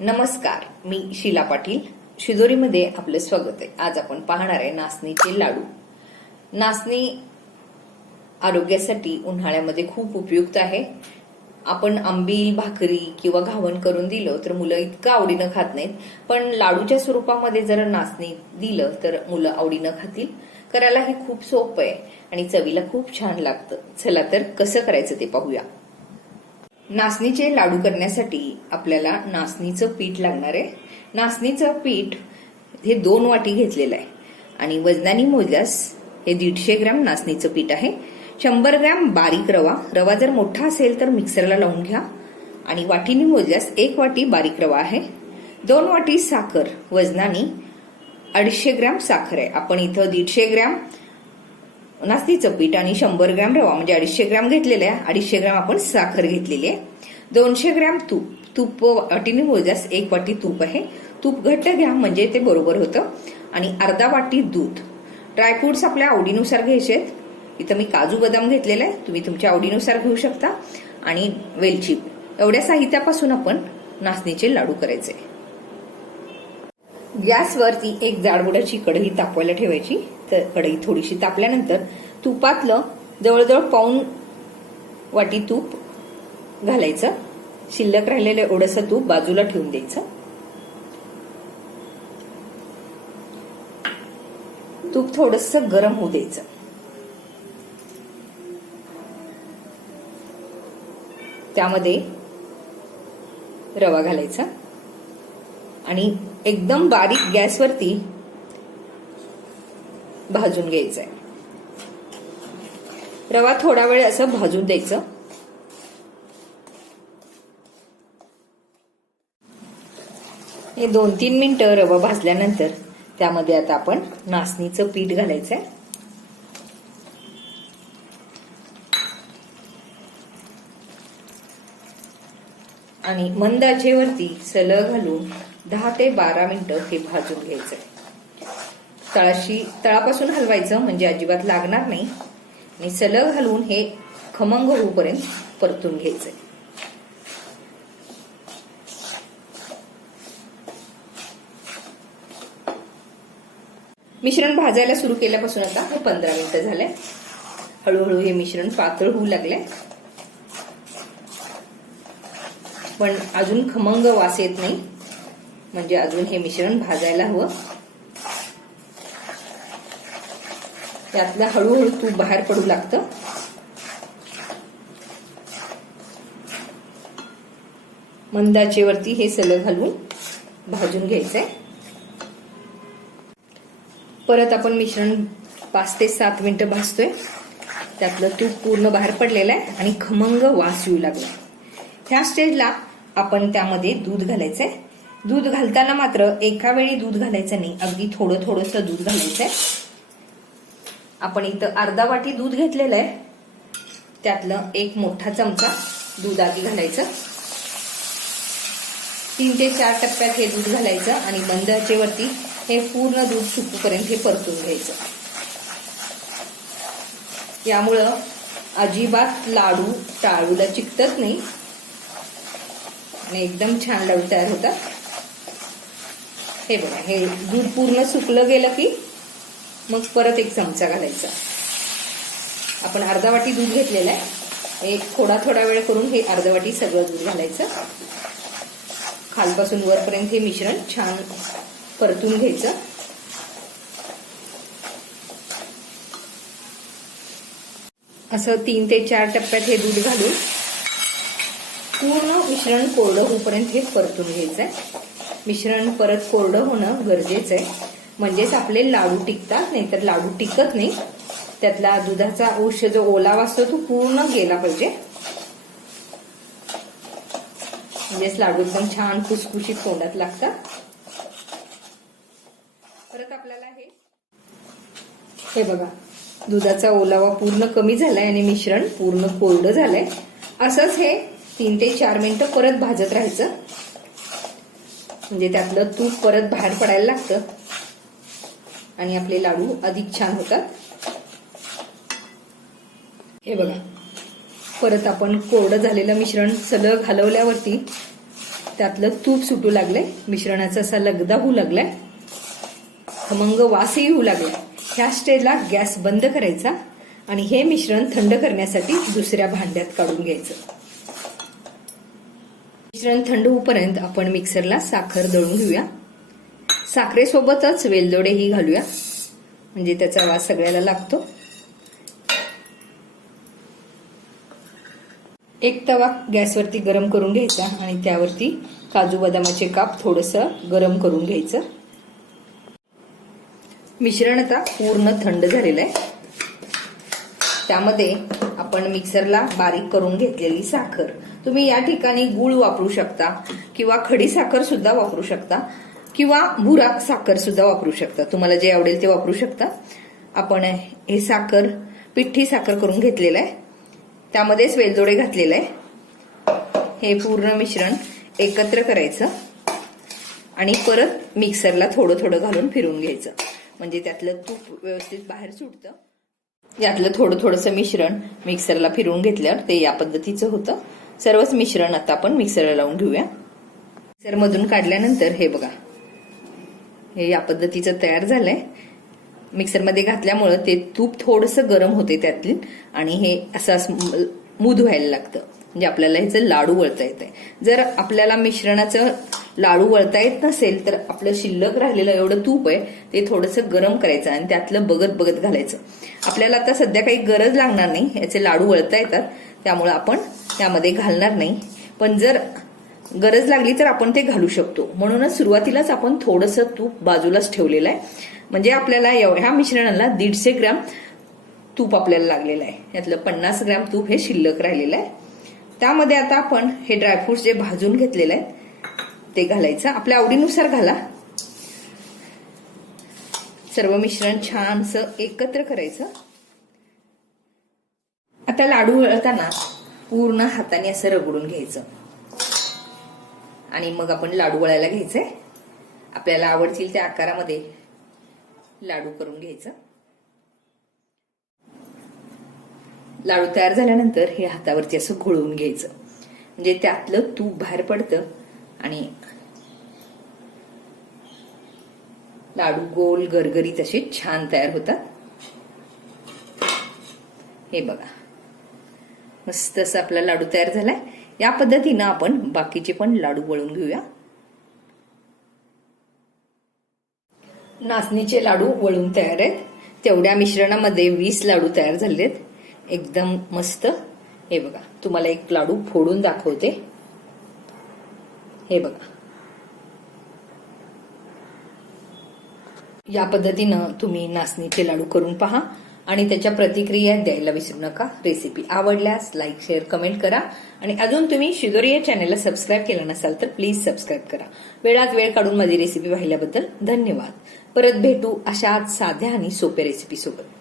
नमस्कार मी शीला पाटील. शिदोरीमध्ये आपलं स्वागत आहे. आज आपण पाहणार आहे नाचणीचे लाडू. नाचणी आरोग्यासाठी उन्हाळ्यामध्ये खूप उपयुक्त आहे. आपण आंबील भाकरी किंवा घावण करून दिलं तर मुलं इतकं आवडीनं खात नाहीत. पण लाडूच्या स्वरूपामध्ये जर नाचणी दिलं तर मुलं आवडीनं खातील. करायला हे खूप सोपं आहे आणि चवीला खूप छान लागतं. चला तर कसं करायचं ते पाहूया. नाचणीचे लाडू करण्यासाठी आपल्याला नाचणीचं पीठ लागणार आहे. नाचणीचं पीठ हे दोन वाटी घेतलेलं आहे. आणि वजनानी मोजल्यास हे दीडशे ग्रॅम नाचणीचं पीठ आहे. शंभर ग्रॅम बारीक रवा. रवा जर मोठा असेल तर मिक्सरला लावून घ्या. आणि वाटीने मोजल्यास एक वाटी बारीक रवा आहे. दोन वाटी साखर. वजनानी अडीचशे ग्रॅम साखर आहे. आपण इथं दीडशे ग्रॅम नाचणीचं पीठ आणि शंभर ग्रॅम रवा म्हणजे अडीचशे ग्रॅम घेतलेले आहे अडीचशे ग्रॅम आपण साखर घेतलेली आहे. दोनशे ग्रॅम तूप तूप वाटीने मोजास एक वाटी तूप आहे. तूप घट्ट घ्या म्हणजे ते बरोबर होतं. आणि अर्धा वाटी दूध. ड्रायफ्रुट्स आपल्या आवडीनुसार घ्यायचे आहेत इथं मी काजू बदाम घेतलेला आहे. तुम्ही तुमच्या आवडीनुसार घेऊ शकता. आणि वेलची. एवढ्या साहित्यापासून आपण नाचणीचे लाडू करायचे. गॅसवरती एक जाडबुडाची कढई तापवायला ठेवायची. कढई थोडीशी तापल्यानंतर तुपातलं जवळजवळ पाऊन वाटी तूप घालायचं. शिल्लक राहिलेलं एवढंसं तूप बाजूला ठेवून द्यायचं. तूप थोडस गरम होऊ द्यायचं. त्यामध्ये रवा घालायचा. आणि एकदम बारीक गॅसवरती भाजून घ्यायचंय. रवा थोडा वेळ असं भाजून द्यायचं. हे दोन तीन मिनिटं रवा भाजल्यानंतर त्यामध्ये आता आपण नाचणीचं पीठ घालायचंय. आणि मंद आचेवरती सलग घालून दहा ते बारा मिनिटं हे भाजून घ्यायचंय. तळाशी तळापासून हलवायचं म्हणजे अजिबात लागणार नाही. आणि सलग हलवून हे खमंग होऊपर्यंत परतून घ्यायचंय. मिश्रण भाजायला सुरू केल्यापासून आता हे पंधरा मिनिटं झालंय. हळूहळू हे मिश्रण पातळ होऊ लागलंय. पण अजून खमंग वास येत नाही. म्हणजे अजून हे मिश्रण भाजायला हवं. त्यातलं हळूहळू तूप बाहेर पडू लागतं. मंदाचेवरती हे सलग घालून भाजून घ्यायचंय. परत आपण मिश्रण पाच ते सात मिनिटं भाजतोय. त्यातलं तूप पूर्ण बाहेर पडलेलं आहे आणि खमंग वास येऊ लागला. ह्या स्टेजला आपण त्यामध्ये दूध घालायचंय. दूध घालताना मात्र एका वेळी दूध घालायचं नाही. अगदी थोडं थोडंसं दूध घालायचंय. आपण इथं अर्धा वाटी दूध घेतलेलं आहे. त्यातलं एक मोठा चमचा दूध आधी घालायचं. तीन ते चार टप्प्यात हे दूध घालायचं आणि मंद आचेवरती हे पूर्ण दूध सुकूपर्यंत हे परतून घ्यायचं. यामुळं अजिबात लाडू टाळूला चिकतच नाही. आणि एकदम छान लाडू तयार होतात. हे बघा हे दूध पूर्ण सुकलं गेलं की मग परत एक चमचा घालायचा. आपण अर्धा वाटी दूध घेतलेलं आहे. एक थोडा थोडा वेळ करून हे अर्धा वाटी सगळं दूध घालायचं. खालपासून वरपर्यंत हे मिश्रण छान परतून घ्यायचं. असं तीन ते चार टप्प्यात हे दूध घालून पूर्ण मिश्रण कोरडं होऊपर्यंत हे परतून घ्यायचं आहे मिश्रण परत कोरडं होणं गरजेचं आहे म्हणजेच आपले लाडू टिकतात नाहीतर लाडू टिकत नाही. त्यातला दुधाचा अंश जो ओलावा असतो तो पूर्ण गेला पाहिजे. म्हणजेच लाडू एकदम छान खुसखुशीत तोंडात लागतात. परत आपल्याला हे हे बघा दुधाचा ओलावा पूर्ण कमी झालाय आणि मिश्रण पूर्ण कोरडं झालंय. असंच हे तीन ते चार मिनिटं परत भाजत राहायचं. म्हणजे त्यातलं तूप परत बाहेर पडायला लागतं. आणि आपले लाडू अधिक छान होतात. हे बघा. परत आपण कोरडं झालेलं मिश्रण सलग हलवल्यावरती त्यातलं तूप सुटू लागले मिश्रणाचा असा लगदा होऊ लागलाय. खमंग वासही होऊ लागलाय. ह्या स्टेजला गॅस बंद करायचा आणि हे मिश्रण थंड करण्यासाठी दुसऱ्या भांड्यात काढून घ्यायचं. मिश्रण थंड होऊपर्यंत आपण मिक्सरला साखर दळून घेऊया. साखरेसोबतच वेलदोडेही घालूया. म्हणजे त्याचा वास सगळ्याला लागतो. एक तवा गॅसवरती गरम करून घ्यायचा आणि त्यावरती काजू बदामाचे काप थोडस गरम करून घ्यायचं. मिश्रण आता पूर्ण थंड झालेलं आहे. त्यामध्ये आपण मिक्सरला बारीक करून घेतलेली साखर. तुम्ही या ठिकाणी गुळ वापरू शकता किंवा खडी साखर सुद्धा वापरू शकता. किंवा भुरा साखर सुद्धा वापरू शकता. तुम्हाला जे आवडेल ते वापरू शकता. आपण हे साखर पिठ्ठी साखर करून घेतलेलं आहे. त्यामध्येच वेलदोडे घातलेलं आहे. हे पूर्ण मिश्रण एकत्र करायचं. आणि परत मिक्सरला थोडं थोडं घालून फिरून घ्यायचं. म्हणजे त्यातलं तूप व्यवस्थित बाहेर सुटतं. यातलं थोडं थोडंसं मिश्रण मिक्सरला फिरवून घेतल्यावर ते या पद्धतीचं होतं. सर्वच मिश्रण आता आपण मिक्सरला लावून घेऊया. मिक्सरमधून काढल्यानंतर हे बघा. हे या पद्धतीचं तयार झालंय. मिक्सरमध्ये घातल्यामुळं ते तूप थोडंसं गरम होते त्यातील आणि हे असं मूध मूद व्हायला लागतं. म्हणजे आपल्याला ह्याचं लाडू वळता येते जर आपल्याला मिश्रणाचं लाडू वळता येत नसेल तर आपलं शिल्लक राहिलेलं एवढं तूप आहे ते थोडंसं गरम करायचं आणि त्यातलं बघत बघत घालायचं. आपल्याला आता सध्या काही गरज लागणार नाही याचे लाडू वळता येतात त्यामुळे आपण त्यामध्ये घालणार नाही. पण जर गरज लागली तर आपण ते घालू शकतो. म्हणूनच सुरुवातीलाच आपण थोडंसं तूप बाजूलाच ठेवलेलं आहे. म्हणजे आपल्याला ह्या मिश्रणाला दीडशे ग्रॅम तूप आपल्याला लागलेलं आहे. यातलं पन्नास ग्रॅम तूप हे शिल्लक राहिलेलं आहे. त्यामध्ये आता आपण हे ड्रायफ्रुट्स जे भाजून घेतलेले आहेत ते घालायचं. आपल्या आवडीनुसार घाला. सर्व मिश्रण छानसं एकत्र करायचं. आता लाडू वळताना पूर्ण हाताने असं रगडून घ्यायचं. आणि मग आपण लाडू वळायला घ्यायचे. आपल्याला आवडतील त्या आकारामध्ये लाडू करून घ्यायचं. लाडू तयार झाल्यानंतर हे हातावरती असं घोळवून घ्यायचं. म्हणजे त्यातलं तूप बाहेर पडतं आणि लाडू गोल गरगरीत असे छान तयार होतात. हे बघा. मस्त असं आपला लाडू तयार झालाय. या पद्धतीनं आपण बाकीचे पण लाडू वळून घेऊया. नाचणीचे लाडू वळून तयार आहेत. तेवढ्या मिश्रणामध्ये वीस लाडू तयार झालेत. एकदम मस्त. हे बघा तुम्हाला एक लाडू फोडून दाखवते. हे बघा. या पद्धतीनं तुम्ही नाचणीचे लाडू करून पहा. आणि त्याच्या प्रतिक्रिया द्यायला विसरू नका. रेसिपी आवडल्यास लाईक शेअर कमेंट करा. आणि अजून तुम्ही शिदोरी या चॅनलला सबस्क्राईब केलं नसाल तर प्लीज सबस्क्राईब करा. वेळात वेळ काढून माझी रेसिपी पाहिल्याबद्दल धन्यवाद. परत भेटू अशाच साध्या आणि सोप्या रेसिपी सोबत.